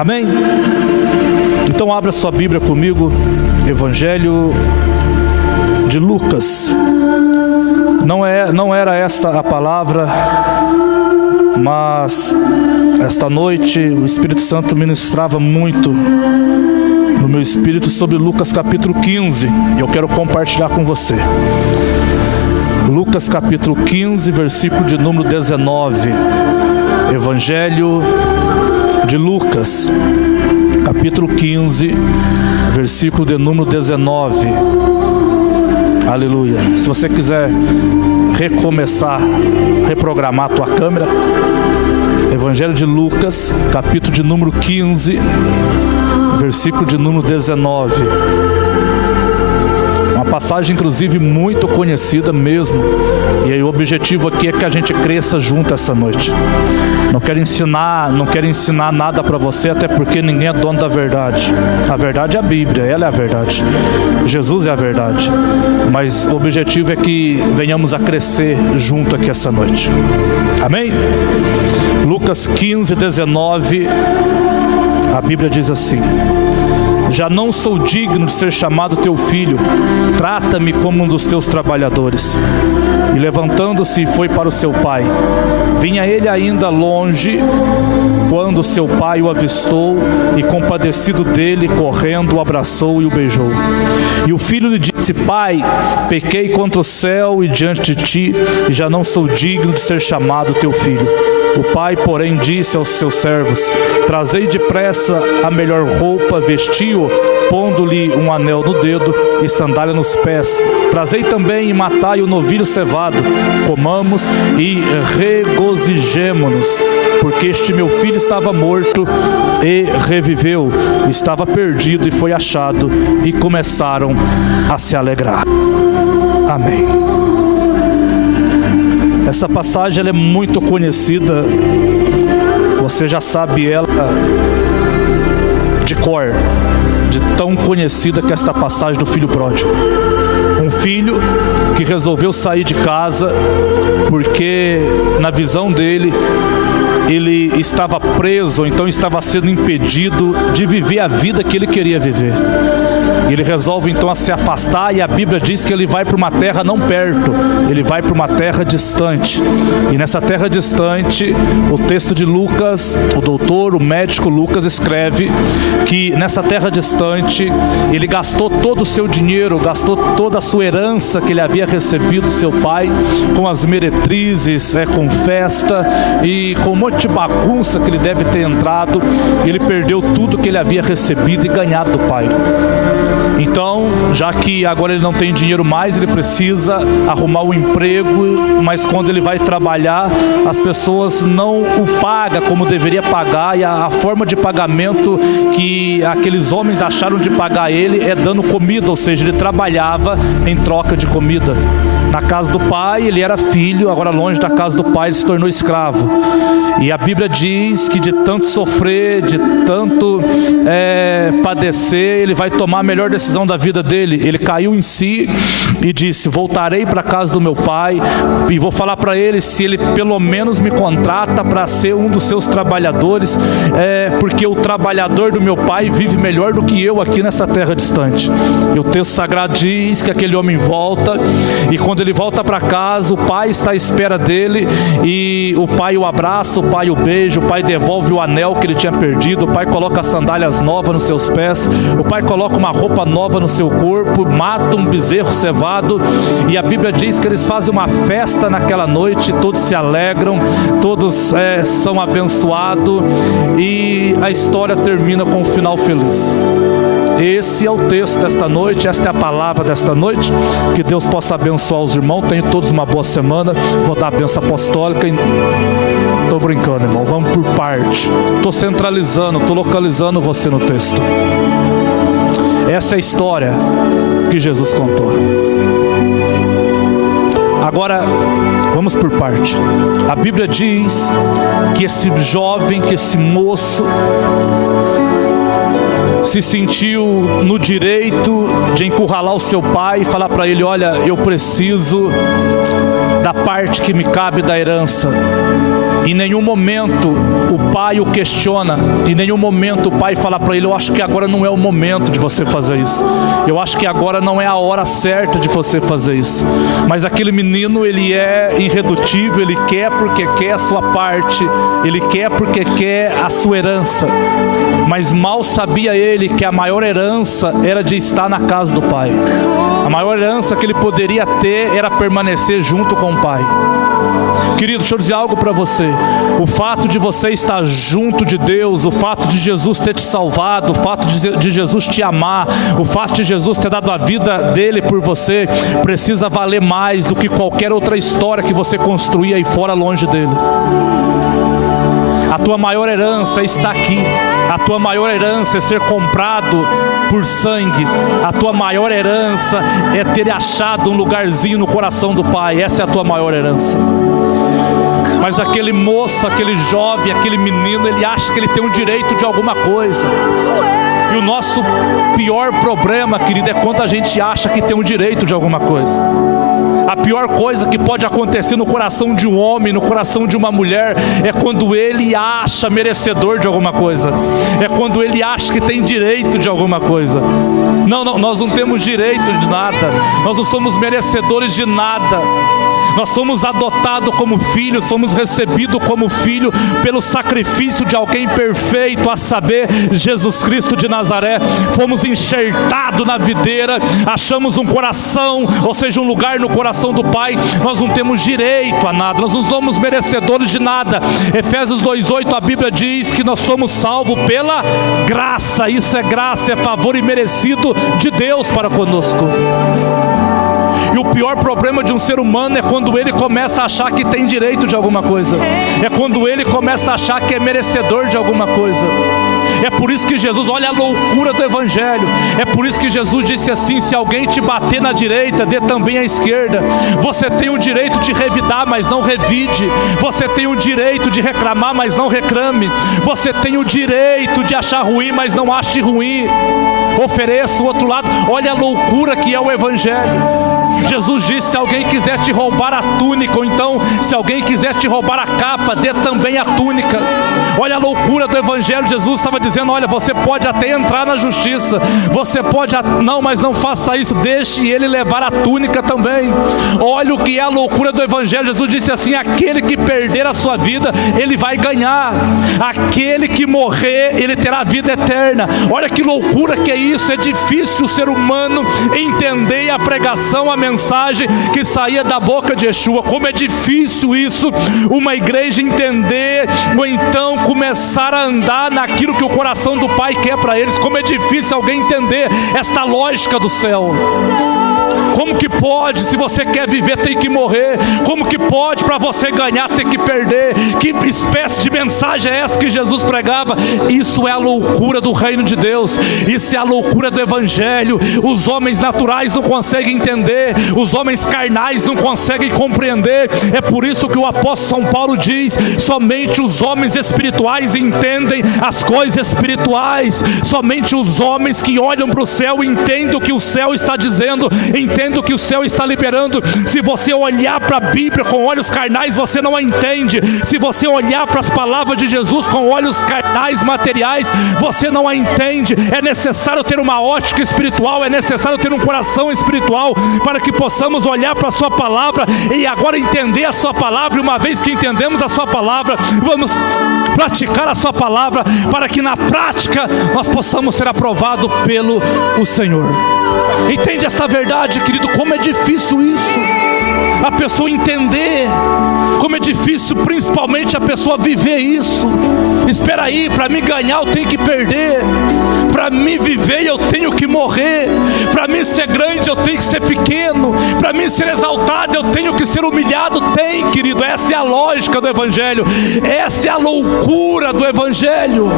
Amém? Então abra sua Bíblia comigo, Evangelho de Lucas. Não era esta a palavra, mas esta noite o Espírito Santo ministrava muito no meu espírito sobre Lucas capítulo 15, e eu quero compartilhar com você. Lucas capítulo 15, versículo de número 19. Evangelho de Lucas, capítulo 15, versículo de número 19. Aleluia. Se você quiser recomeçar, reprogramar a tua câmera, Evangelho de Lucas, capítulo de número 15, versículo de número 19. Uma passagem inclusive muito conhecida mesmo. E aí o objetivo aqui é que a gente cresça junto essa noite. Não quero ensinar nada para você, até porque ninguém é dono da verdade. A verdade é a Bíblia, ela é a verdade. Jesus é a verdade. Mas o objetivo é que venhamos a crescer junto aqui essa noite. Amém? Lucas 15, 19, a Bíblia diz assim: já não sou digno de ser chamado teu filho, trata-me como um dos teus trabalhadores. E levantando-se foi para o seu pai. Vinha ele ainda longe, quando seu pai o avistou, e compadecido dele, correndo, o abraçou e o beijou. E o filho lhe disse: pai, pequei contra o céu e diante de ti, e já não sou digno de ser chamado teu filho. O pai, porém, disse aos seus servos: trazei depressa a melhor roupa, vestiu-o, pondo-lhe um anel no dedo e sandália nos pés. Trazei também e matai o novilho cevado, comamos e regozijemo-nos, porque este meu filho estava morto e reviveu, estava perdido e foi achado, e começaram a se alegrar. Amém. Essa passagem ela é muito conhecida, você já sabe ela de cor, de tão conhecida que é esta passagem do filho pródigo. Um filho que resolveu sair de casa porque na visão dele ele estava preso, ou então estava sendo impedido de viver a vida que ele queria viver. Ele resolve então a se afastar, e a Bíblia diz que ele vai para uma terra não perto, ele vai para uma terra distante. E nessa terra distante, o texto de Lucas, o médico Lucas escreve que nessa terra distante ele gastou todo o seu dinheiro, gastou toda a sua herança que ele havia recebido do seu pai, com as meretrizes, com festa e com um monte de bagunça que ele deve ter entrado. Ele perdeu tudo que ele havia recebido e ganhado do pai. Então, já que agora ele não tem dinheiro mais, ele precisa arrumar um emprego, mas quando ele vai trabalhar, as pessoas não o pagam como deveria pagar, e a forma de pagamento que aqueles homens acharam de pagar ele é dando comida, ou seja, ele trabalhava em troca de comida. Na casa do pai ele era filho, agora longe da casa do pai ele se tornou escravo. E a Bíblia diz que de tanto sofrer, de tanto padecer, ele vai tomar a melhor decisão da vida dele. Ele caiu em si e disse: voltarei para a casa do meu pai e vou falar para ele se ele pelo menos me contrata para ser um dos seus trabalhadores, porque o trabalhador do meu pai vive melhor do que eu aqui nessa terra distante. E o texto sagrado diz que aquele homem volta, e quando ele volta para casa, o pai está à espera dele, e o pai o abraça, o pai o beija, o pai devolve o anel que ele tinha perdido, o pai coloca sandálias novas nos seus pés, o pai coloca uma roupa nova no seu corpo, mata um bezerro cevado, e a Bíblia diz que eles fazem uma festa naquela noite, todos se alegram, todos são abençoados, e a história termina com um final feliz. Esse é o texto desta noite, esta é a palavra desta noite. Que Deus possa abençoar os irmãos. Tenham todos uma boa semana. Vou dar a bênção apostólica. Estou brincando, irmão, vamos por parte. Estou centralizando, estou localizando você no texto. Essa é a história que Jesus contou. Agora, vamos por parte. A Bíblia diz que esse jovem, que esse moço se sentiu no direito de encurralar o seu pai e falar para ele: olha, eu preciso da parte que me cabe da herança. Em nenhum momento o pai o questiona. Em nenhum momento o pai fala para ele: eu acho que agora não é o momento de você fazer isso. Eu acho que agora não é a hora certa de você fazer isso. Mas aquele menino, ele é irredutível. Ele quer porque quer a sua parte. Ele quer porque quer a sua herança. Mas mal sabia ele que a maior herança era de estar na casa do pai. A maior herança que ele poderia ter era permanecer junto com o pai. Querido, deixa eu dizer algo para você. O fato de você estar junto de Deus, o fato de Jesus ter te salvado, o fato de Jesus te amar, o fato de Jesus ter dado a vida dele por você, precisa valer mais do que qualquer outra história que você construir aí fora, longe dele. A tua maior herança está aqui. A tua maior herança é ser comprado por sangue. A tua maior herança é ter achado um lugarzinho no coração do Pai. Essa é a tua maior herança. Mas aquele moço, aquele jovem, aquele menino, ele acha que ele tem um direito de alguma coisa. E o nosso pior problema, querido, é quando a gente acha que tem um direito de alguma coisa. A pior coisa que pode acontecer no coração de um homem, no coração de uma mulher, é quando ele acha merecedor de alguma coisa. É quando ele acha que tem direito de alguma coisa. Não, nós não temos direito de nada. Nós não somos merecedores de nada. Nós somos adotados como filhos, somos recebidos como filho pelo sacrifício de alguém perfeito, a saber, Jesus Cristo de Nazaré. Fomos enxertados na videira, achamos um coração, ou seja, um lugar no coração do Pai. Nós não temos direito a nada, nós não somos merecedores de nada. Efésios 2:8, a Bíblia diz que nós somos salvos pela graça. Isso é graça, é favor imerecido de Deus para conosco. E o pior problema de um ser humano é quando ele começa a achar que tem direito de alguma coisa. É quando ele começa a achar que é merecedor de alguma coisa. É por isso que Jesus, olha a loucura do Evangelho. É por isso que Jesus disse assim: se alguém te bater na direita, dê também à esquerda. Você tem o direito de revidar, mas não revide. Você tem o direito de reclamar, mas não reclame. Você tem o direito de achar ruim, mas não ache ruim. Ofereça o outro lado. Olha a loucura que é o Evangelho. Jesus disse: se alguém quiser te roubar a túnica, ou então se alguém quiser te roubar a capa, dê também a túnica. Olha a loucura do Evangelho. Jesus estava dizendo: olha, você pode até entrar na justiça, você pode, não, mas não faça isso, deixe ele levar a túnica também. Olha o que é a loucura do Evangelho. Jesus disse assim: aquele que perder a sua vida, ele vai ganhar. Aquele que morrer, ele terá vida eterna. Olha que loucura que é isso. É difícil o ser humano entender a pregação, a mensagem que saía da boca de Yeshua. Como é difícil isso, uma igreja entender, ou então começar a andar naquilo que o coração do Pai quer para eles. Como é difícil alguém entender esta lógica do céu. Como que pode, se você quer viver, tem que morrer? Como que pode, para você ganhar, ter que perder? Que espécie de mensagem é essa que Jesus pregava? Isso é a loucura do reino de Deus. Isso é a loucura do Evangelho. Os homens naturais não conseguem entender. Os homens carnais não conseguem compreender. É por isso que o apóstolo São Paulo diz: somente os homens espirituais entendem as coisas espirituais. Somente os homens que olham para o céu entendem o que o céu está dizendo, entendem o que o céu está liberando. Se você olhar para a Bíblia com olhos carnais, você não a entende. Se você olhar para as palavras de Jesus com olhos carnais, materiais, você não a entende. É necessário ter uma ótica espiritual, é necessário ter um coração espiritual, para que possamos olhar para a sua palavra e agora entender a sua palavra. E uma vez que entendemos a sua palavra, vamos praticar a sua palavra, para que na prática nós possamos ser aprovados pelo Senhor. Entende essa verdade, querido? Como é difícil isso, a pessoa entender. Como é difícil, principalmente, a pessoa viver isso. Espera aí, para me ganhar eu tenho que perder. Para mim viver eu tenho que morrer. Para mim ser grande eu tenho que ser pequeno. Para mim ser exaltado eu tenho que ser humilhado. Tem, querido, essa é a lógica do Evangelho. Essa é a loucura do Evangelho.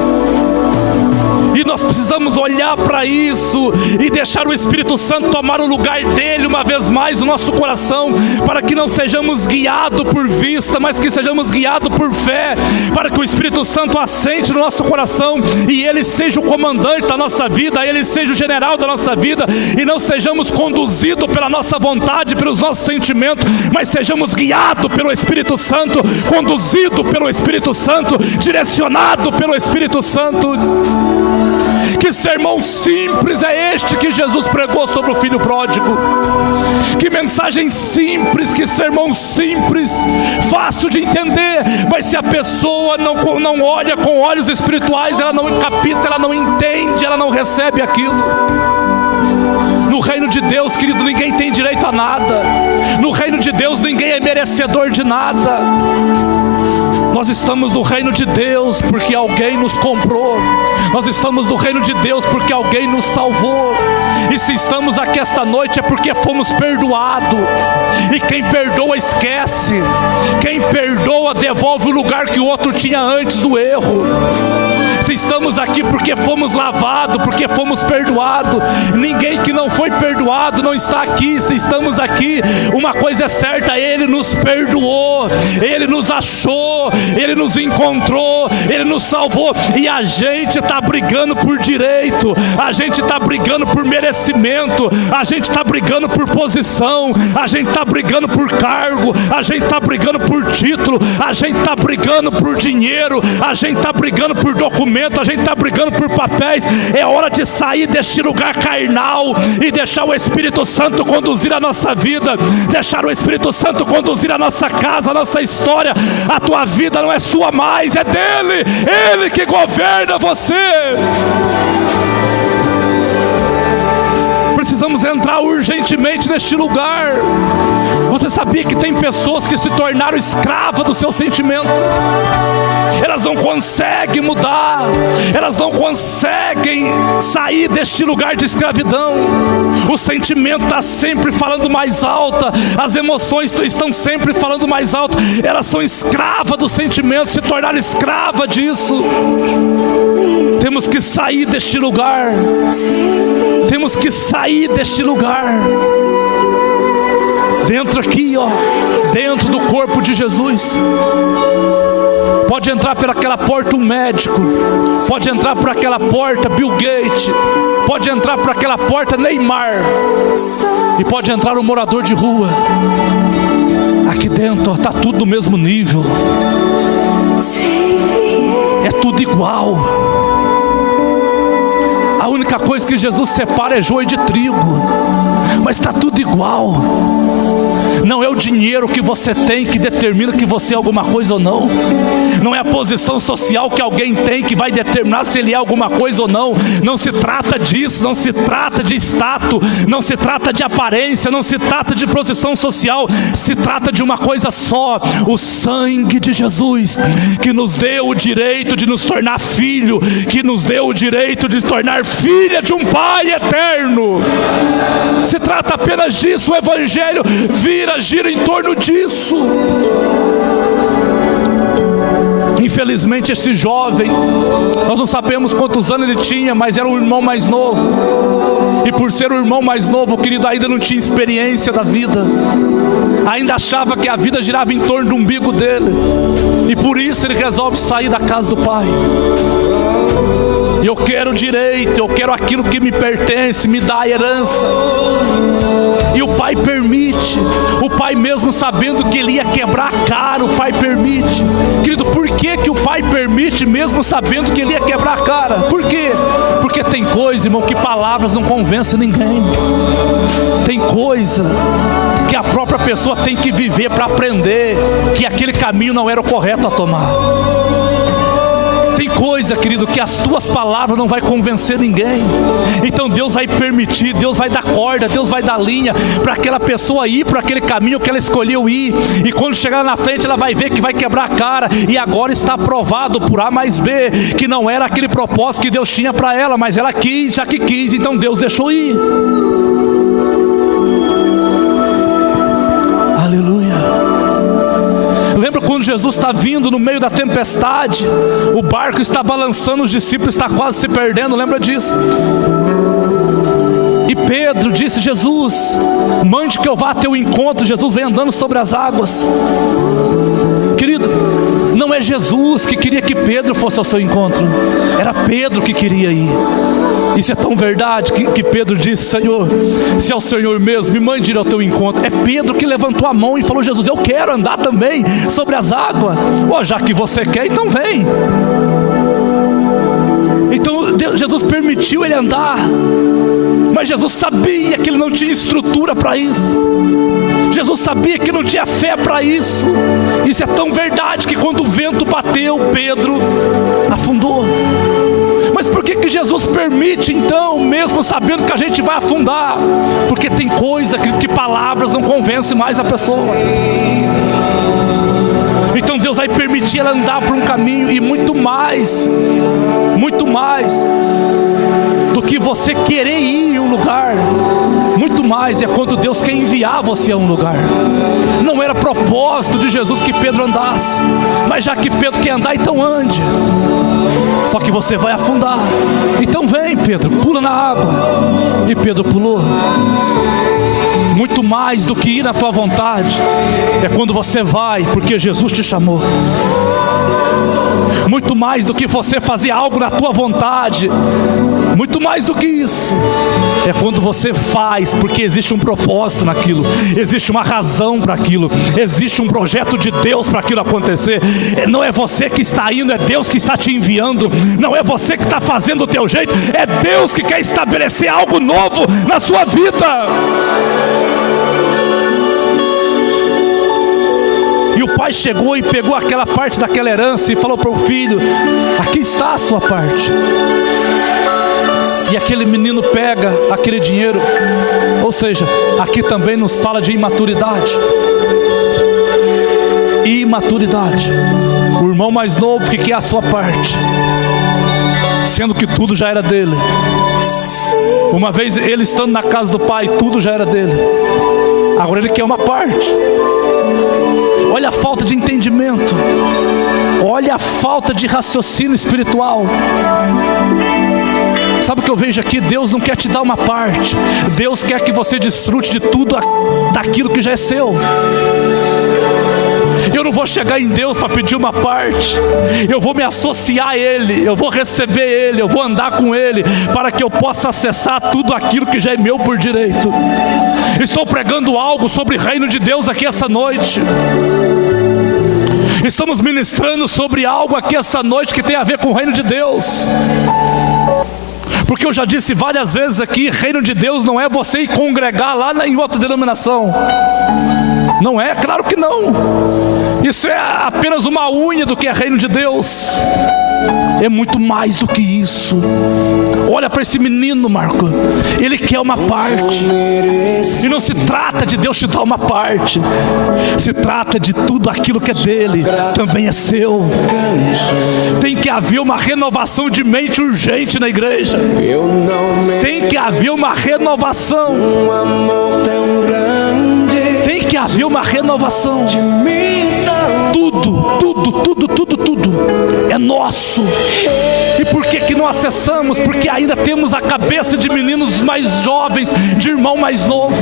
E Nós precisamos olhar para isso e deixar o Espírito Santo tomar o lugar dele uma vez mais no nosso coração, para que não sejamos guiados por vista, mas que sejamos guiados por fé, para que o Espírito Santo assente no nosso coração e ele seja o comandante da nossa vida, ele seja o general da nossa vida, e não sejamos conduzidos pela nossa vontade, pelos nossos sentimentos, mas sejamos guiados pelo Espírito Santo, conduzidos pelo Espírito Santo, direcionados pelo Espírito Santo. Que sermão simples é este que Jesus pregou sobre o filho pródigo? Que mensagem simples, que sermão simples, fácil de entender. Mas se a pessoa não olha com olhos espirituais, ela não capta, ela não entende, ela não recebe aquilo. No reino de Deus, querido, ninguém tem direito a nada. No reino de Deus, ninguém é merecedor de nada. Nós estamos no reino de Deus porque alguém nos comprou. Nós estamos no reino de Deus porque alguém nos salvou. E se estamos aqui esta noite é porque fomos perdoados. E quem perdoa esquece. Quem perdoa devolve o lugar que o outro tinha antes do erro. Se estamos aqui porque fomos lavados, porque fomos perdoados. Ninguém que não foi perdoado não está aqui. Se estamos aqui, uma coisa é certa: Ele nos perdoou, Ele nos achou, Ele nos encontrou, Ele nos salvou. E a gente está brigando por direito, a gente está brigando por merecimento, a gente está brigando por posição, a gente está brigando por cargo, a gente está brigando por título, a gente está brigando por dinheiro, a gente está brigando por documento, a gente está brigando por papéis. É hora de sair deste lugar carnal e deixar o Espírito Santo conduzir a nossa vida, deixar o Espírito Santo conduzir a nossa casa, a nossa história. A tua vida não é sua mais, é dele, Ele que governa você. Precisamos entrar urgentemente neste lugar. Você sabia que tem pessoas que se tornaram escravas do seu sentimento? Elas não conseguem mudar, elas não conseguem sair deste lugar de escravidão. O sentimento está sempre falando mais alto, as emoções estão sempre falando mais alto. Elas são escravas do sentimento, se tornaram escravas disso. Temos que sair deste lugar. Temos que sair deste lugar. Dentro aqui, ó, dentro do corpo de Jesus. Pode entrar pelaquela porta um médico, pode entrar por aquela porta Bill Gates, pode entrar por aquela porta Neymar, e pode entrar um morador de rua. Aqui dentro está tudo no mesmo nível, é tudo igual. A única coisa que Jesus separa é joio de trigo, mas está tudo igual. Não é o dinheiro que você tem que determina que você é alguma coisa ou não. Não é a posição social que alguém tem que vai determinar se ele é alguma coisa ou não. Não se trata disso, não se trata de status, não se trata de aparência, não se trata de posição social. Se trata de uma coisa só: o sangue de Jesus, que nos deu o direito de nos tornar filho, que nos deu o direito de tornar filha de um Pai eterno. Se trata apenas disso. O Evangelho gira em torno disso. Infelizmente esse jovem, nós não sabemos quantos anos ele tinha, mas era o irmão mais novo. E por ser o irmão mais novo, querido, ainda não tinha experiência da vida, ainda achava que a vida girava em torno do umbigo dele. E por isso ele resolve sair da casa do pai. Eu quero direito, eu quero aquilo que me pertence, me dá a herança. E o pai permite, o pai mesmo sabendo que ele ia quebrar a cara, o pai permite. Querido, por que que o pai permite mesmo sabendo que ele ia quebrar a cara? Por quê? Porque tem coisa, irmão, que palavras não convencem ninguém. Tem coisa que a própria pessoa tem que viver para aprender que aquele caminho não era o correto a tomar. Tem coisa, querido, que as tuas palavras não vai convencer ninguém. Então Deus vai permitir, Deus vai dar corda, Deus vai dar linha para aquela pessoa ir para aquele caminho que ela escolheu ir. E quando chegar lá na frente, ela vai ver que vai quebrar a cara. E agora está provado por A mais B que não era aquele propósito que Deus tinha para ela, mas ela quis, já que quis, então Deus deixou ir. Aleluia. Lembra quando Jesus está vindo no meio da tempestade, o barco está balançando, os discípulos estão quase se perdendo, lembra disso? E Pedro disse: Jesus, mande que eu vá a teu encontro. Jesus vem andando sobre as águas. Querido, não é Jesus que queria que Pedro fosse ao seu encontro, era Pedro que queria ir. Isso é tão verdade que Pedro disse: Senhor, se é o Senhor mesmo, me mande ir ao teu encontro. É Pedro que levantou a mão e falou: Jesus, eu quero andar também sobre as águas. Já que você quer, então vem. Então Jesus permitiu ele andar, mas Jesus sabia que ele não tinha estrutura para isso. Jesus sabia que não tinha fé para isso. Isso é tão verdade que quando o vento bateu, Pedro afundou. Mas por que Jesus permite então, mesmo sabendo que a gente vai afundar? Porque tem coisa, querido, que palavras não convencem mais a pessoa. Então Deus vai permitir ela andar por um caminho, e muito mais do que você querer ir em um lugar, muito mais é quando Deus quer enviar você a um lugar. Não era propósito de Jesus que Pedro andasse, mas já que Pedro quer andar, então ande. Só que você vai afundar, então vem Pedro, pula na água. E Pedro pulou. Muito mais do que ir na tua vontade é quando você vai porque Jesus te chamou. Muito mais do que você fazer algo na tua vontade, muito mais do que isso, é quando você faz porque existe um propósito naquilo, existe uma razão para aquilo, existe um projeto de Deus para aquilo acontecer. Não é você que está indo, é Deus que está te enviando. Não é você que está fazendo o teu jeito, é Deus que quer estabelecer algo novo na sua vida. E o pai chegou e pegou aquela parte daquela herança e falou para o filho: aqui está a sua parte. E aquele menino pega aquele dinheiro. Ou seja, aqui também nos fala de imaturidade. Imaturidade. O irmão mais novo que quer a sua parte, sendo que tudo já era dele. Uma vez ele estando na casa do pai, tudo já era dele. Agora ele quer uma parte. Olha a falta de entendimento. Olha a falta de raciocínio espiritual. Sabe o que eu vejo aqui? Deus não quer te dar uma parte. Deus quer que você desfrute de tudo daquilo que já é seu. Eu não vou chegar em Deus para pedir uma parte. Eu vou me associar a Ele, eu vou receber Ele, eu vou andar com Ele, para que eu possa acessar tudo aquilo que já é meu por direito. Estou pregando algo sobre o reino de Deus aqui essa noite. Estamos ministrando sobre algo aqui essa noite que tem a ver com o reino de Deus. Porque eu já disse várias vezes aqui, reino de Deus não é você ir congregar lá em outra denominação. Não é, claro que não. Isso é apenas uma unha do que é reino de Deus. É muito mais do que isso. Olha para esse menino, Marco. Ele quer uma parte. E não se trata de Deus te dar uma parte. Se trata de tudo aquilo que é dele, também é seu. Tem que haver uma renovação de mente urgente na igreja. Tem que haver uma renovação. Tem que haver uma renovação. Tudo é nosso. E por que não acessamos? Porque ainda temos a cabeça de meninos mais jovens, de irmão mais novo.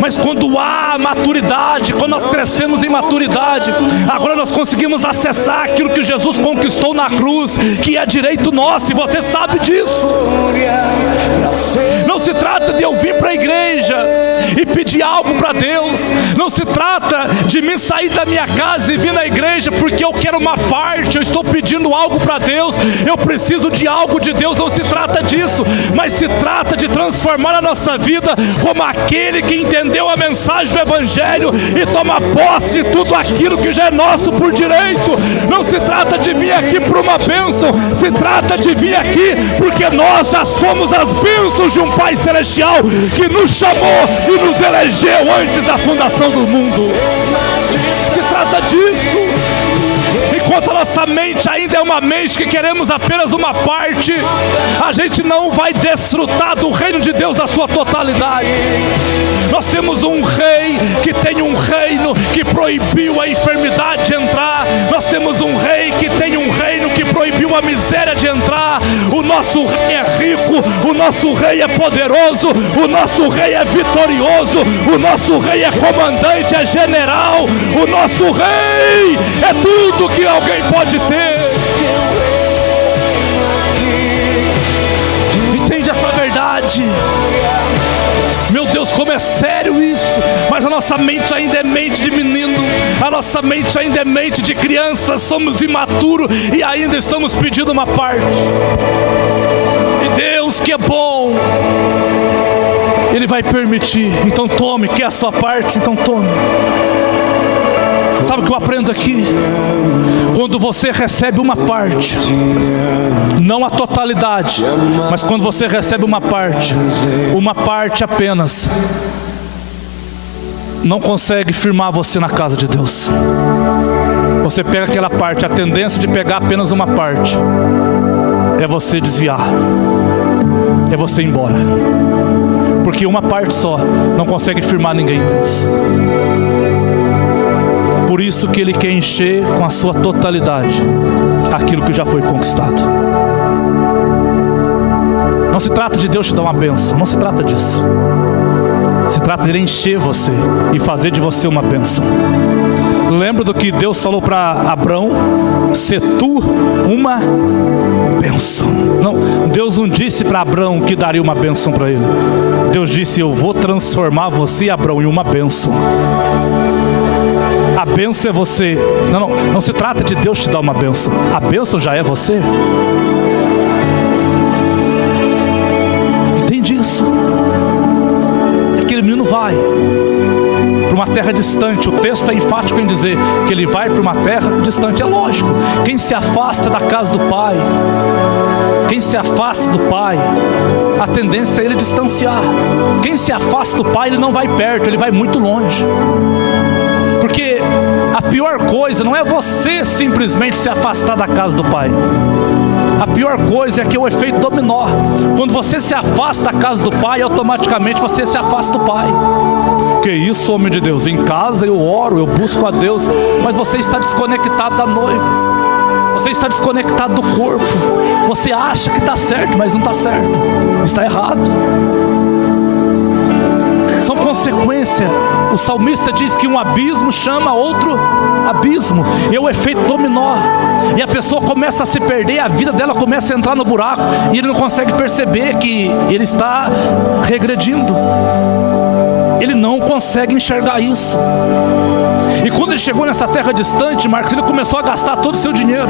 Mas quando há maturidade, quando nós crescemos em maturidade, agora nós conseguimos acessar aquilo que Jesus conquistou na cruz, que é direito nosso, e você sabe disso. Não se trata de eu vir para a igreja e pedir algo para Deus. Não se trata de mim sair da minha casa e vir na igreja porque eu quero uma parte, eu estou pedindo algo para Deus, eu preciso de algo de Deus. Não se trata disso, mas se trata de transformar a nossa vida como aquele que entendeu a mensagem do Evangelho e toma posse de tudo aquilo que já é nosso por direito. Não se trata de vir aqui por uma bênção, se trata de vir aqui porque nós já somos as bênçãos de um Pai Celestial que nos chamou e nos elegeu antes da fundação do mundo. Se trata disso. enquanto a nossa mente ainda é uma mente que queremos apenas uma parte, a gente não vai desfrutar do reino de Deus na sua totalidade. Nós temos um rei que tem um reino que proibiu a enfermidade de entrar. Nós temos um rei que tem um reino que proibiu a miséria de entrar. O nosso rei é rico, o nosso rei é poderoso, o nosso rei é vitorioso, o nosso rei é comandante, é general. O nosso rei é tudo que alguém pode ter. Entende essa verdade? Meu Deus, como é sério isso. Mas a nossa mente ainda é mente de menino, a nossa mente ainda é mente de criança. Somos imaturos e ainda estamos pedindo uma parte. E Deus, que é bom, Ele vai permitir. Então tome, quer a sua parte? Então tome. Sabe o que eu aprendo aqui? Quando você recebe uma parte, não a totalidade, mas quando você recebe uma parte apenas, não consegue firmar você na casa de Deus. Você pega aquela parte, a tendência de pegar apenas uma parte é você desviar, é você ir embora, porque uma parte só não consegue firmar ninguém em Deus. Por isso que Ele quer encher com a sua totalidade aquilo que já foi conquistado. Não se trata de Deus te dar uma bênção, não se trata disso. Se trata de Ele encher você e fazer de você uma bênção. Lembra do que Deus falou para Abrão? Se tu uma bênção. Não, Deus não disse para Abrão que daria uma bênção para ele. Deus disse: eu vou transformar você, Abrão, em uma bênção. A bênção é você. Não se trata de Deus te dar uma bênção. A bênção já é você. Entende isso? E aquele menino vai para uma terra distante. O texto é enfático em dizer que ele vai para uma terra distante. É lógico, quem se afasta da casa do pai, quem se afasta do pai, a tendência é ele distanciar. Quem se afasta do pai, ele não vai perto, ele vai muito longe. Porque a pior coisa não é você simplesmente se afastar da casa do pai. A pior coisa é que é o efeito dominó. Quando você se afasta da casa do pai, automaticamente você se afasta do pai. Que isso, homem de Deus? Em casa eu oro, eu busco a Deus, mas você está desconectado da noiva. Você está desconectado do corpo. Você acha que está certo, mas não está certo. Está errado. São consequências. O salmista diz que um abismo chama outro abismo. E é o efeito dominó. E a pessoa começa a se perder, a vida dela começa a entrar no buraco, e ele não consegue perceber que ele está regredindo. Ele não consegue enxergar isso. E quando ele chegou nessa terra distante, Marcos, ele começou a gastar todo o seu dinheiro.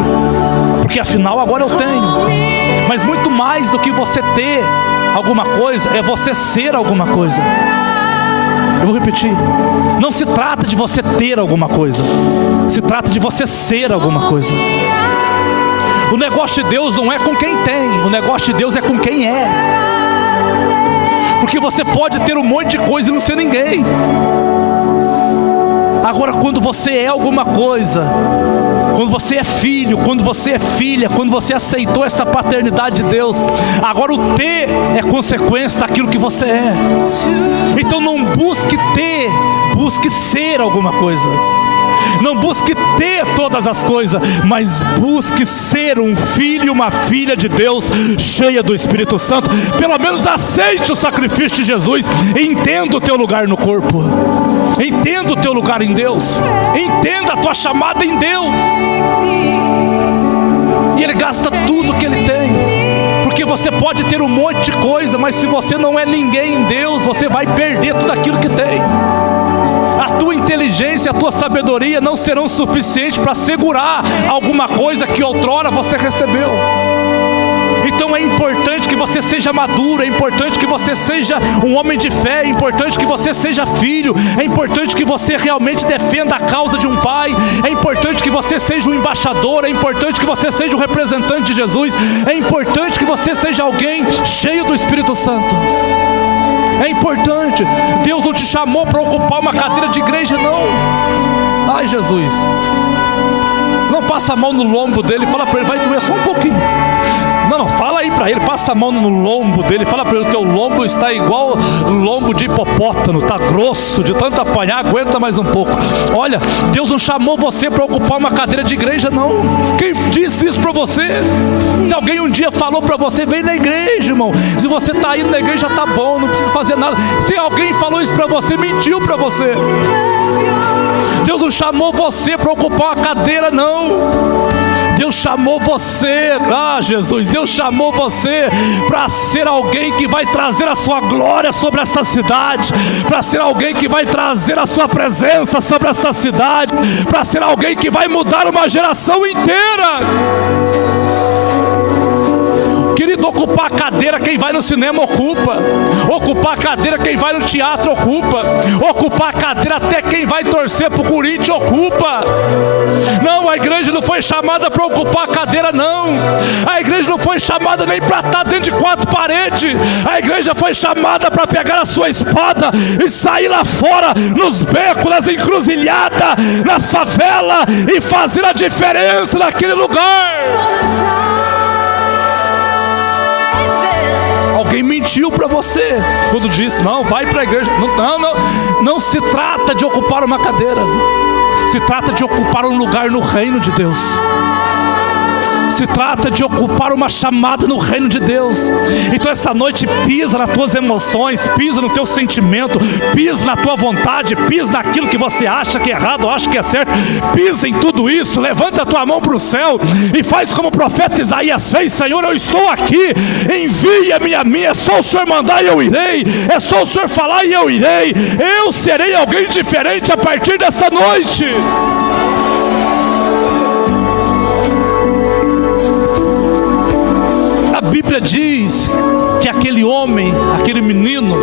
Porque afinal agora eu tenho. Mas muito mais do que você ter alguma coisa, é você ser alguma coisa. Eu vou repetir. Não se trata de você ter alguma coisa, se trata de você ser alguma coisa. O negócio de Deus não é com quem tem, o negócio de Deus é com quem é. Porque você pode ter um monte de coisa e não ser ninguém. Agora, quando você é alguma coisa, quando você é filho, quando você é filha, quando você aceitou essa paternidade de Deus, agora o ter é consequência daquilo que você é. Então não busque ter, busque ser alguma coisa. Não busque ter todas as coisas, mas busque ser um filho e uma filha de Deus, cheia do Espírito Santo. Pelo menos aceite o sacrifício de Jesus e entenda o teu lugar no corpo. Entenda o teu lugar em Deus. Entenda a tua chamada em Deus. E Ele gasta tudo que Ele tem. Porque você pode ter um monte de coisa, mas se você não é ninguém em Deus, você vai perder tudo aquilo que tem. A tua inteligência, a tua sabedoria não serão suficientes para segurar alguma coisa que outrora você recebeu. Então é importante que você seja maduro, é importante que você seja um homem de fé, é importante que você seja filho, é importante que você realmente defenda a causa de um pai, é importante que você seja um embaixador, é importante que você seja um representante de Jesus, é importante que você seja alguém cheio do Espírito Santo. É importante. Deus não te chamou para ocupar uma cadeira de igreja, não. Ai, Jesus, não passa a mão no lombo dele e fala para ele, vai doer só um pouquinho. Não, fala aí para ele, passa a mão no lombo dele, fala para ele, o teu lombo está igual lombo de hipopótamo, está grosso, de tanto apanhar, aguenta mais um pouco. Olha, Deus não chamou você para ocupar uma cadeira de igreja, não. Quem disse isso para você? Se alguém um dia falou para você, vem na igreja, irmão. Se você está indo na igreja, tá bom, não precisa fazer nada. Se alguém falou isso para você, mentiu para você. Deus não chamou você para ocupar uma cadeira, não. Deus chamou você, Jesus, Deus chamou você para ser alguém que vai trazer a sua glória sobre esta cidade, para ser alguém que vai trazer a sua presença sobre esta cidade, para ser alguém que vai mudar uma geração inteira. Querido, ocupar a cadeira quem vai no cinema ocupa, ocupar a cadeira quem vai no teatro ocupa, ocupar a cadeira até quem vai torcer para o Corinthians ocupa. Não, a igreja não foi chamada para ocupar a cadeira, não. A igreja não foi chamada nem para estar dentro de quatro paredes. A igreja foi chamada para pegar a sua espada e sair lá fora, nos becos, nas encruzilhadas, nas favelas, e fazer a diferença naquele lugar. Alguém mentiu para você quando disse, não, vai para a igreja. Não se trata de ocupar uma cadeira, se trata de ocupar um lugar no reino de Deus. Se trata de ocupar uma chamada no reino de Deus. Então essa noite pisa nas tuas emoções, pisa no teu sentimento, pisa na tua vontade, pisa naquilo que você acha que é errado ou acha que é certo. Pisa em tudo isso, levanta a tua mão para o céu e faz como o profeta Isaías fez. Senhor, eu estou aqui, envia-me a mim. É só o Senhor mandar e eu irei, é só o Senhor falar e eu irei. Eu serei alguém diferente a partir desta noite. A Bíblia diz que aquele homem, aquele menino,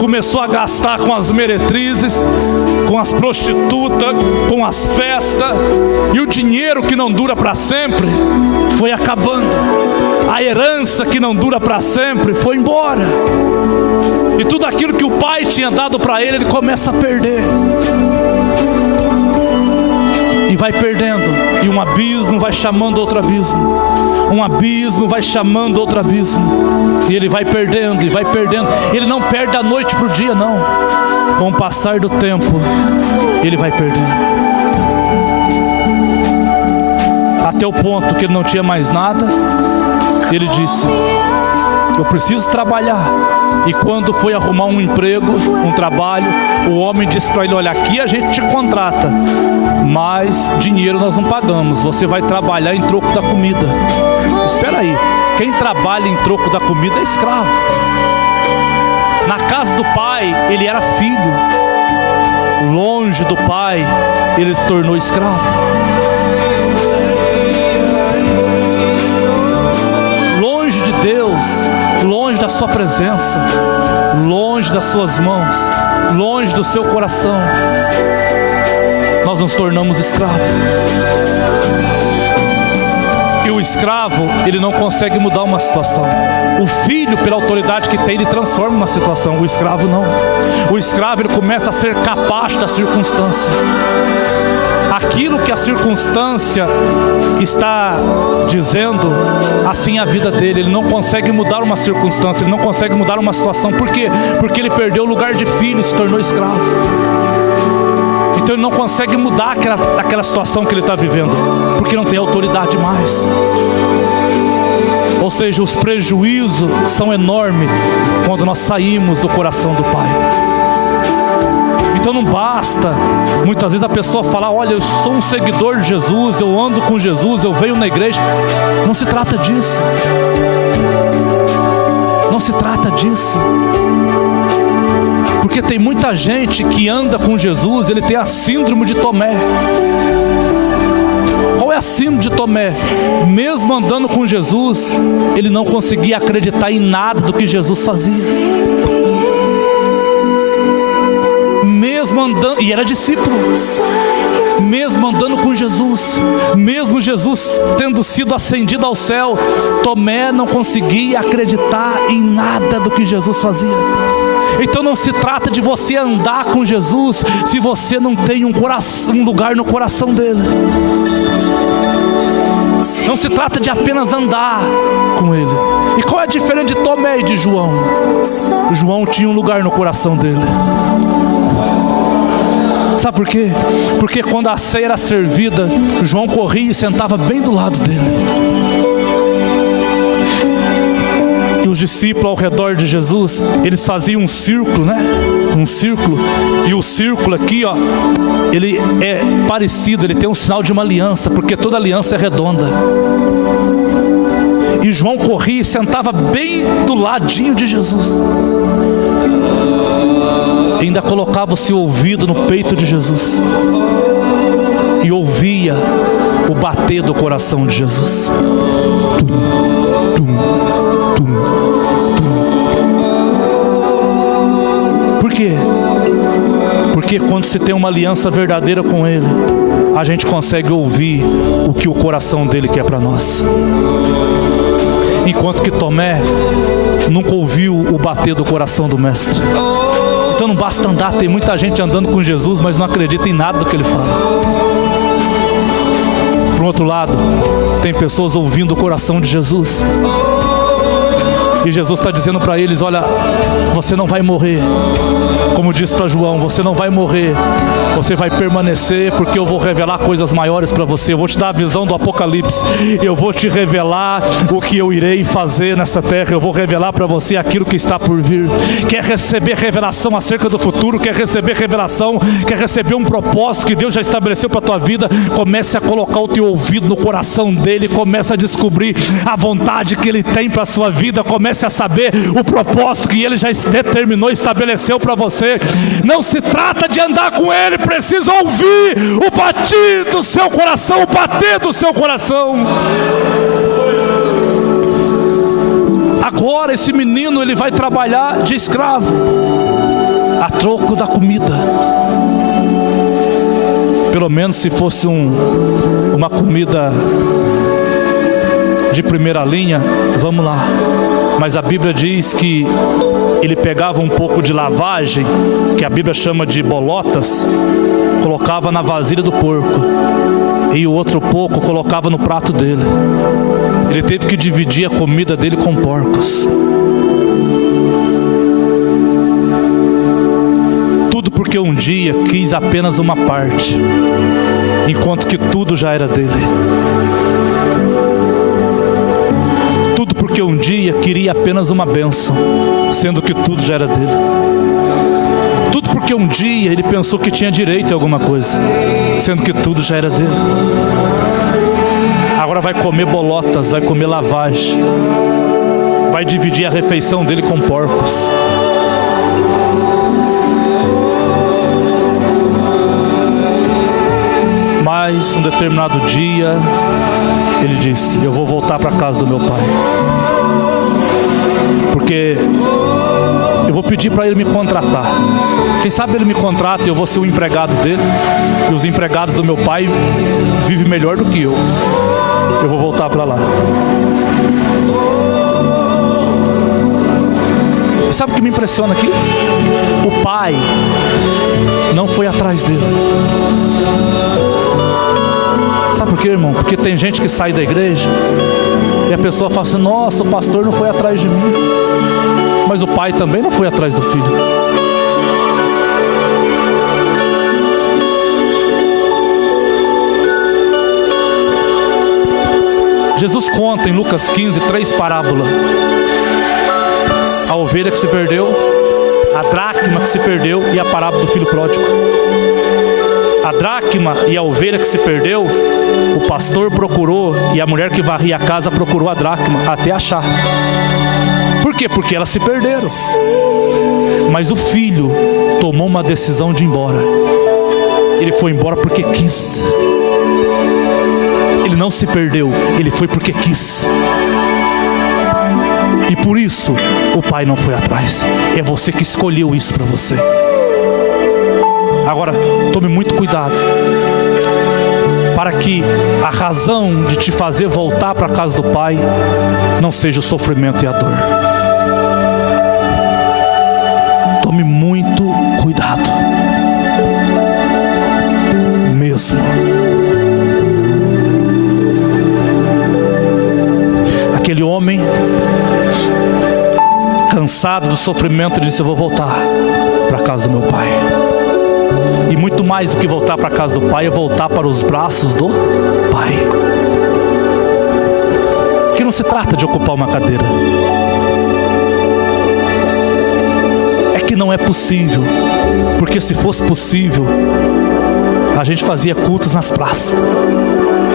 começou a gastar com as meretrizes, com as prostitutas, com as festas, e o dinheiro que não dura para sempre foi acabando. A herança que não dura para sempre foi embora. E tudo aquilo que o pai tinha dado para ele, ele começa a perder. E vai perdendo, e um abismo vai chamando outro abismo, um abismo vai chamando outro abismo, e ele vai perdendo, e vai perdendo. Ele não perde da noite para o dia, não. Com o passar do tempo, ele vai perdendo, até o ponto que ele não tinha mais nada. Ele disse, eu preciso trabalhar. E quando foi arrumar um emprego, um trabalho, o homem disse para ele, olha, aqui a gente te contrata, mas dinheiro nós não pagamos, você vai trabalhar em troco da comida. Espera aí, quem trabalha em troco da comida é escravo. Na casa do pai, ele era filho. Longe do pai, ele se tornou escravo. Longe de Deus, longe da sua presença, longe das suas mãos, longe do seu coração, nós nos tornamos escravos. E o escravo, ele não consegue mudar uma situação. O filho, pela autoridade que tem, ele transforma uma situação. O escravo não. O escravo, ele começa a ser capaz da circunstância. Aquilo que a circunstância está dizendo, assim é a vida dele. Ele não consegue mudar uma circunstância, ele não consegue mudar uma situação. Por quê? Porque ele perdeu o lugar de filho e se tornou escravo. Então ele não consegue mudar aquela situação que ele está vivendo, porque não tem autoridade mais. Ou seja, os prejuízos são enormes quando nós saímos do coração do Pai. Então não basta, muitas vezes a pessoa falar, olha, eu sou um seguidor de Jesus, eu ando com Jesus, eu venho na igreja. Não se trata disso. Não se trata disso. Porque tem muita gente que anda com Jesus, ele tem a síndrome de Tomé. Qual é a síndrome de Tomé? Mesmo andando com Jesus, ele não conseguia acreditar em nada do que Jesus fazia. Mesmo andando, e era discípulo, mesmo andando com Jesus, mesmo Jesus tendo sido ascendido ao céu, Tomé não conseguia acreditar em nada do que Jesus fazia. Então não se trata de você andar com Jesus se você não tem um lugar no coração dele. Não se trata de apenas andar com Ele. E qual é a diferença de Tomé e de João? João tinha um lugar no coração dele. Sabe por quê? Porque quando a ceia era servida, João corria e sentava bem do lado dele. E os discípulos ao redor de Jesus, eles faziam um círculo, né? Um círculo. E o círculo aqui, ó, ele é parecido, ele tem um sinal de uma aliança, porque toda aliança é redonda. E João corria e sentava bem do ladinho de Jesus. E ainda colocava o seu ouvido no peito de Jesus. E ouvia o bater do coração de Jesus. Tum, tum, tum, tum. Por quê? Porque quando se tem uma aliança verdadeira com Ele, a gente consegue ouvir o que o coração dele quer para nós. Enquanto que Tomé nunca ouviu o bater do coração do Mestre. Então não basta andar, tem muita gente andando com Jesus, mas não acredita em nada do que Ele fala. Por outro lado, tem pessoas ouvindo o coração de Jesus. E Jesus está dizendo para eles, olha, você não vai morrer. Como disse para João, você não vai morrer. Você vai permanecer, porque eu vou revelar coisas maiores para você. Eu vou te dar a visão do Apocalipse. Eu vou te revelar o que eu irei fazer nessa terra. Eu vou revelar para você aquilo que está por vir. Quer receber revelação acerca do futuro? Quer receber revelação? Quer receber um propósito que Deus já estabeleceu para a tua vida? Comece a colocar o teu ouvido no coração dele. Comece a descobrir a vontade que ele tem para a sua vida. Comece a saber o propósito que ele já determinou e estabeleceu para você. Não se trata de andar com ele, precisa ouvir o bater do seu coração, o bater do seu coração. Agora esse menino, ele vai trabalhar de escravo a troco da comida. Pelo menos se fosse uma comida de primeira linha, vamos lá. Mas a Bíblia diz que ele pegava um pouco de lavagem, que a Bíblia chama de bolotas, colocava na vasilha do porco, e o outro pouco colocava no prato dele. Ele teve que dividir a comida dele com porcos. Tudo porque um dia quis apenas uma parte, enquanto que tudo já era dele. Porque um dia queria apenas uma bênção, sendo que tudo já era dele. Tudo porque um dia ele pensou que tinha direito a alguma coisa, sendo que tudo já era dele. Agora vai comer bolotas, vai comer lavagem, vai dividir a refeição dele com porcos. Mas um determinado dia ele disse, eu vou voltar para a casa do meu pai, porque eu vou pedir para ele me contratar. Quem sabe ele me contrata e eu vou ser o empregado dele, e os empregados do meu pai vivem melhor do que eu. Eu vou voltar para lá. E sabe o que me impressiona aqui? O pai não foi atrás dele. Sabe por quê, irmão? Porque tem gente que sai da igreja e a pessoa fala assim, nossa, o pastor não foi atrás de mim. Mas o pai também não foi atrás do filho. Jesus conta em Lucas 15 3 parábolas. A ovelha que se perdeu, a dracma que se perdeu e a parábola do filho pródigo. A dracma e a ovelha que se perdeu, o pastor procurou e a mulher que varria a casa procurou a dracma até achar. Por quê? Porque elas se perderam. Mas o filho tomou uma decisão de ir embora. Ele foi embora porque quis. Ele não se perdeu, ele foi porque quis. E por isso o pai não foi atrás. É você que escolheu isso para você. Agora, tome muito cuidado, para que a razão de te fazer voltar para a casa do pai não seja o sofrimento e a dor. Tome muito cuidado, mesmo. cansado do sofrimento, disse: eu vou voltar para a casa do meu pai. E muito mais do que voltar para a casa do pai, é voltar para os braços do pai. Que não se trata de ocupar uma cadeira, é que não é possível, porque se fosse possível, a gente fazia cultos nas praças,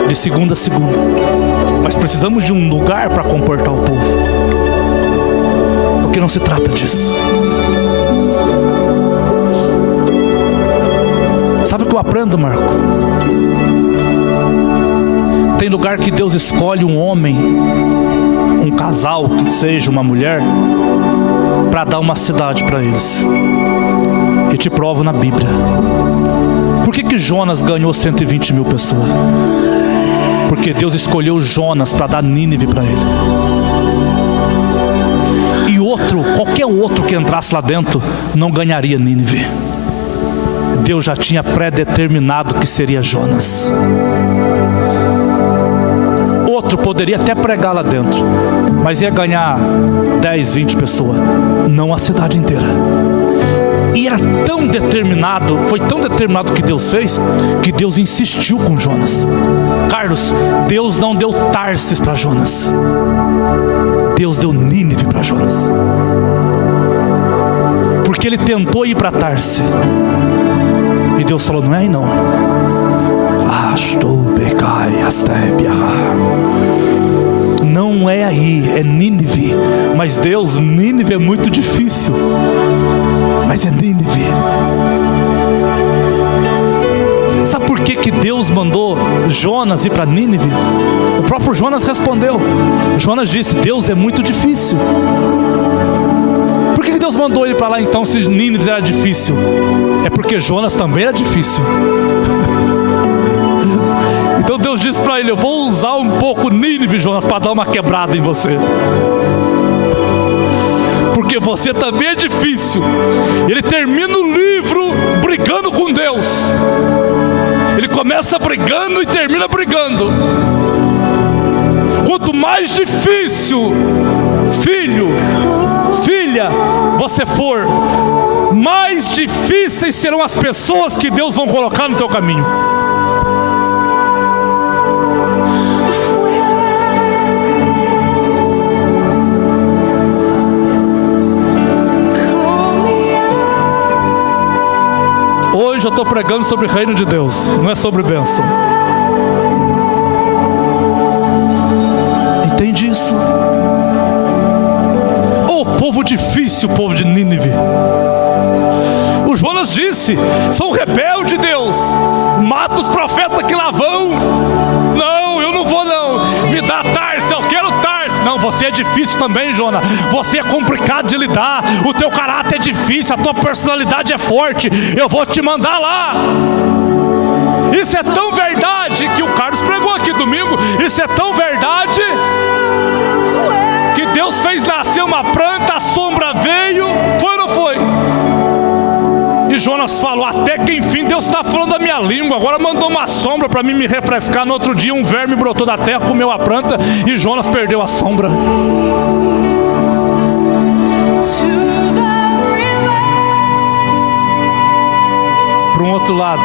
de segunda a segunda. Mas precisamos de um lugar para comportar o povo, porque não se trata disso. Sabe o que eu aprendo, Marco? Tem lugar que Deus escolhe um homem, um casal, que seja uma mulher, para dar uma cidade para eles. E te provo na Bíblia. Por que Jonas ganhou 120 mil pessoas? Porque Deus escolheu Jonas para dar Nínive para ele. E qualquer outro que entrasse lá dentro não ganharia Nínive. Deus já tinha predeterminado que seria Jonas. Outro poderia até pregar lá dentro, mas ia ganhar 10, 20 pessoas, não a cidade inteira. E era tão determinado, foi tão determinado que Deus fez, que Deus insistiu com Jonas. Carlos, Deus não deu Tarsis para Jonas, Deus deu Nínive para Jonas. Porque ele tentou ir para Tarsis, e Deus falou: não é aí não. Não é aí, é Nínive. Mas Deus, Nínive é muito difícil, mas é Nínive. Sabe por que Deus mandou Jonas ir para Nínive? O próprio Jonas respondeu. Jonas disse: Deus, é muito difícil. Por que Deus mandou ele para lá então, se Nínive era difícil? É porque Jonas também era difícil. Então Deus disse para ele: eu vou usar um pouco Nínive, Jonas, para dar uma quebrada em você, porque você também é difícil. Ele termina o livro brigando com Deus. Ele começa brigando e termina brigando. Quanto mais difícil, filho, filha, você for, mais difíceis serão as pessoas que Deus vão colocar no teu caminho. Hoje eu estou pregando sobre o reino de Deus, não é sobre bênção. Entende isso? Oh, povo difícil, povo de Nínive. O Jonas disse: são rebeldes, Deus, mata os profetas que lá vão. Não, eu não vou não. Me dá Tarsis, eu quero Tarsis. Não, você é difícil também, Jonas. Você é complicado de lidar. O teu caráter é difícil, a tua personalidade é forte. Eu vou te mandar lá. Isso é tão verdade que o Carlos pregou aqui domingo. Isso é tão verdade que Deus fez nascer uma planta, a sombra veio. Foi ou não foi? E Jonas falou: até que enfim Deus está falando a minha língua. Agora mandou uma sombra para mim me refrescar. No outro dia um verme brotou da terra, comeu a planta, e Jonas perdeu a sombra. Para um outro lado,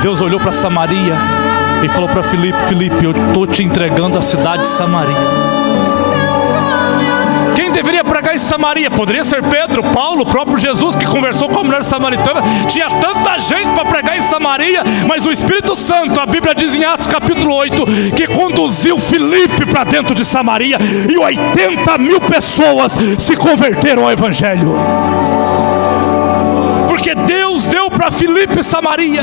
Deus olhou para Samaria e falou para Filipe: Filipe, eu estou te entregando a cidade de Samaria. Quem deveria pregar em Samaria? Poderia ser Pedro, Paulo, o próprio Jesus, que conversou com a mulher samaritana. Tinha tanta gente para pregar em Samaria, mas o Espírito Santo, a Bíblia diz em Atos capítulo 8, que conduziu Filipe para dentro de Samaria, e 80 mil pessoas se converteram ao Evangelho. Porque Deus deu para Filipe Samaria.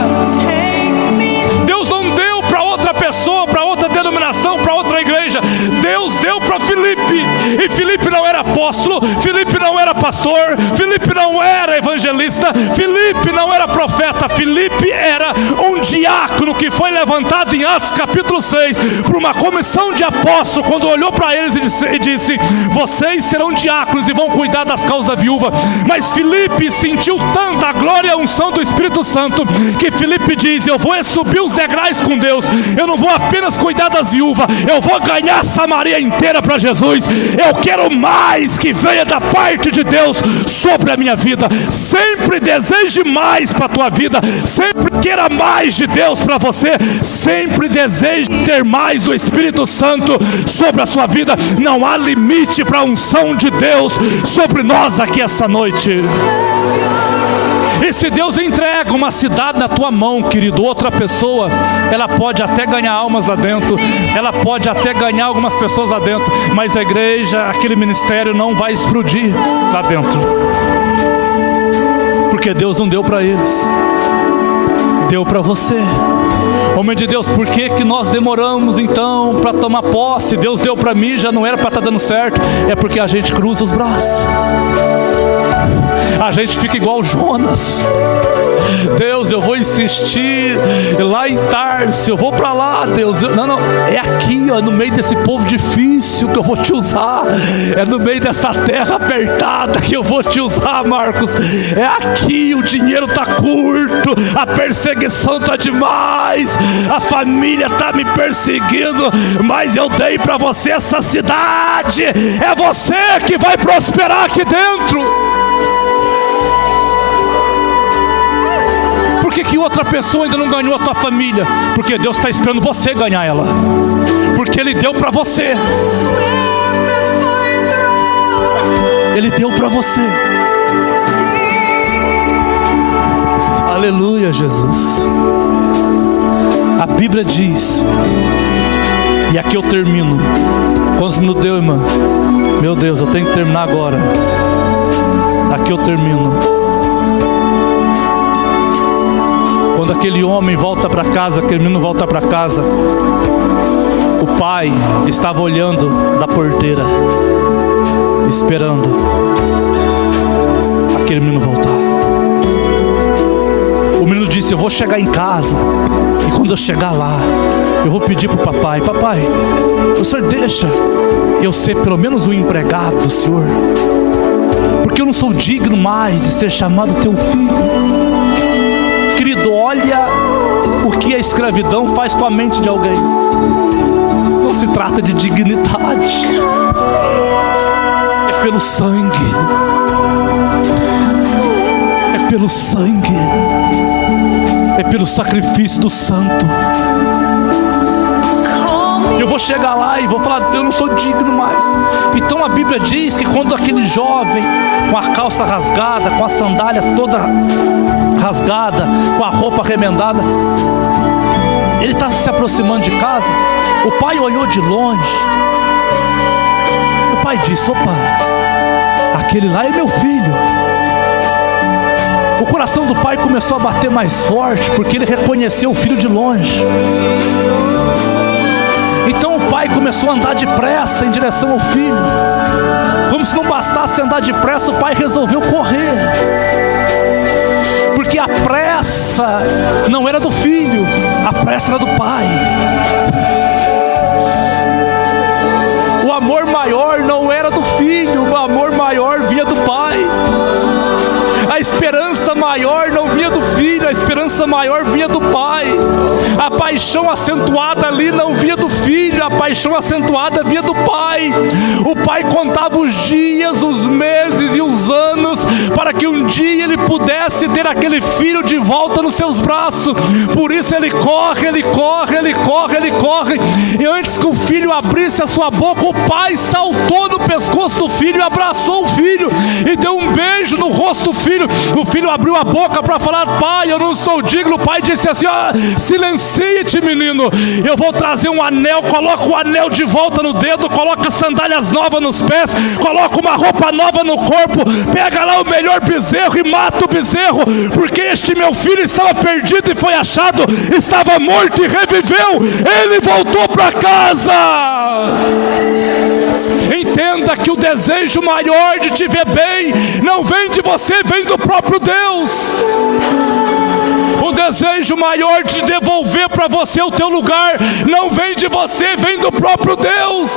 Deus não deu para outra pessoa, para outra denominação, para outra igreja. Deus deu para Filipe. E Filipe não era apóstolo, Filipe não era pastor, Filipe não era evangelista, Filipe não era profeta, Filipe era um diácono que foi levantado em Atos capítulo 6 por uma comissão de apóstolos, quando olhou para eles e disse: vocês serão diáconos e vão cuidar das causas da viúva. Mas Filipe sentiu tanta glória e a unção do Espírito Santo que Filipe diz: eu vou subir os degraus com Deus, eu não vou apenas cuidar das viúvas, eu vou ganhar Samaria inteira para Jesus. Eu quero mais que venha da parte de Deus sobre a minha vida. Sempre deseje mais para a tua vida, sempre queira mais de Deus para você, sempre deseje ter mais do Espírito Santo sobre a sua vida. Não há limite para a unção de Deus sobre nós aqui essa noite. E se Deus entrega uma cidade na tua mão, querido, outra pessoa, ela pode até ganhar almas lá dentro, ela pode até ganhar algumas pessoas lá dentro, mas a igreja, aquele ministério não vai explodir lá dentro, porque Deus não deu para eles, deu para você. Homem de Deus, por que nós demoramos então para tomar posse? Deus deu para mim, já não era para estar dando certo. É porque a gente cruza os braços, a gente fica igual Jonas. Deus, eu vou insistir lá em Tarso, eu vou para lá, Deus. Não, é aqui, ó, no meio desse povo difícil que eu vou te usar. É no meio dessa terra apertada que eu vou te usar, Marcos. É aqui, o dinheiro está curto, a perseguição está demais, a família está me perseguindo, mas eu dei para você essa cidade. É você que vai prosperar aqui dentro. Por que outra pessoa ainda não ganhou a tua família? Porque Deus está esperando você ganhar ela, porque Ele deu para você, Ele deu para você. Aleluia, Jesus. A Bíblia diz, e aqui eu termino. Quantos minutos deu, irmã? Meu Deus, eu tenho que terminar agora. Aqui eu termino. Quando aquele homem volta para casa, aquele menino volta para casa, o pai estava olhando da porteira, esperando aquele menino voltar. O menino disse: eu vou chegar em casa, e quando eu chegar lá, eu vou pedir para o papai: papai, o senhor deixa eu ser pelo menos um empregado do senhor, porque eu não sou digno mais de ser chamado teu filho. Querido, olha o que a escravidão faz com a mente de alguém. Não se trata de dignidade, é pelo sangue, é pelo sangue, é pelo sacrifício do santo. Eu vou chegar lá e vou falar: eu não sou digno mais. Então a Bíblia diz que quando aquele jovem, com a calça rasgada, com a sandália toda rasgada, com a roupa remendada, ele está se aproximando de casa, o pai olhou de longe, o pai disse: opa, aquele lá é meu filho. O coração do pai começou a bater mais forte, porque ele reconheceu o filho de longe. Então o pai começou a andar depressa em direção ao filho. Como se não bastasse andar depressa, o pai resolveu correr, porque a pressa não era do filho, a pressa era do pai. O amor maior não era do filho, o amor maior vinha do pai. A esperança maior não vinha do filho, a esperança maior vinha do pai. A paixão acentuada ali não vinha do filho, a paixão acentuada vinha do pai. O pai contava os dias, os meses e os anos para que um dia ele pudesse ter aquele filho de volta nos seus braços. Por isso ele corre, ele corre, ele corre, ele corre. E antes que o filho abrisse a sua boca, o pai saltou no pescoço do filho e abraçou o filho e deu um beijo no rosto do filho. O filho abriu a boca para falar: pai, eu não sou digno. O pai disse assim: silencie-te, menino, eu vou trazer um anel. Coloca o anel de volta no dedo, coloca sandálias novas nos pés, coloca uma roupa nova no corpo, pega lá o melhor bezerro e mata o bezerro, porque este meu filho estava perdido e foi achado, estava morto e reviveu, ele voltou para casa. Entenda que o desejo maior de te ver bem não vem de você, vem do próprio Deus. O desejo maior de devolver para você o teu lugar não vem de você, vem do próprio Deus.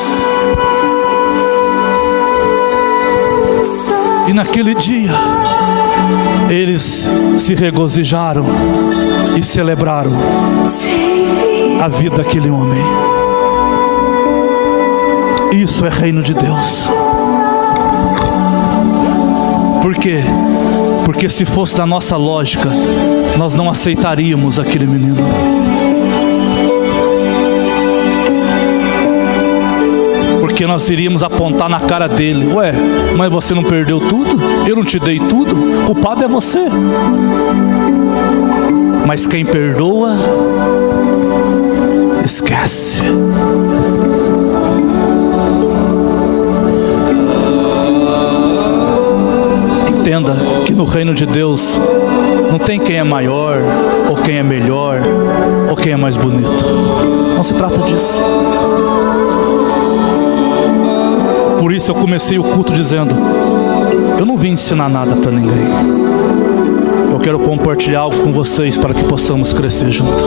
E naquele dia eles se regozijaram e celebraram a vida daquele homem. Isso é reino de Deus. Por quê? Porque se fosse da nossa lógica, nós não aceitaríamos aquele menino. Porque nós iríamos apontar na cara dele: ué, mas você não perdeu tudo? Eu não te dei tudo? O culpado é você. Mas quem perdoa, esquece. Entenda que no reino de Deus não tem quem é maior, ou quem é melhor, ou quem é mais bonito. Não se trata disso. Por isso eu comecei o culto dizendo: eu não vim ensinar nada para ninguém. Eu quero compartilhar algo com vocês para que possamos crescer junto.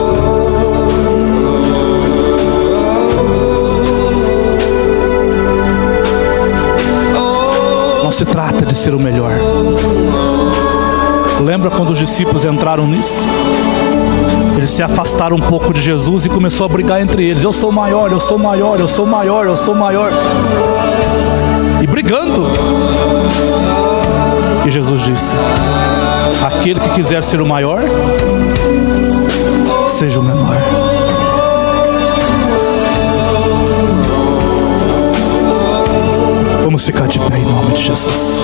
Não se trata de ser o melhor. Lembra quando os discípulos entraram nisso? Eles se afastaram um pouco de Jesus e começou a brigar entre eles: eu sou maior, eu sou maior, eu sou maior, eu sou maior. E brigando. E Jesus disse: aquele que quiser ser o maior, seja o menor. Vamos ficar de pé em nome de Jesus.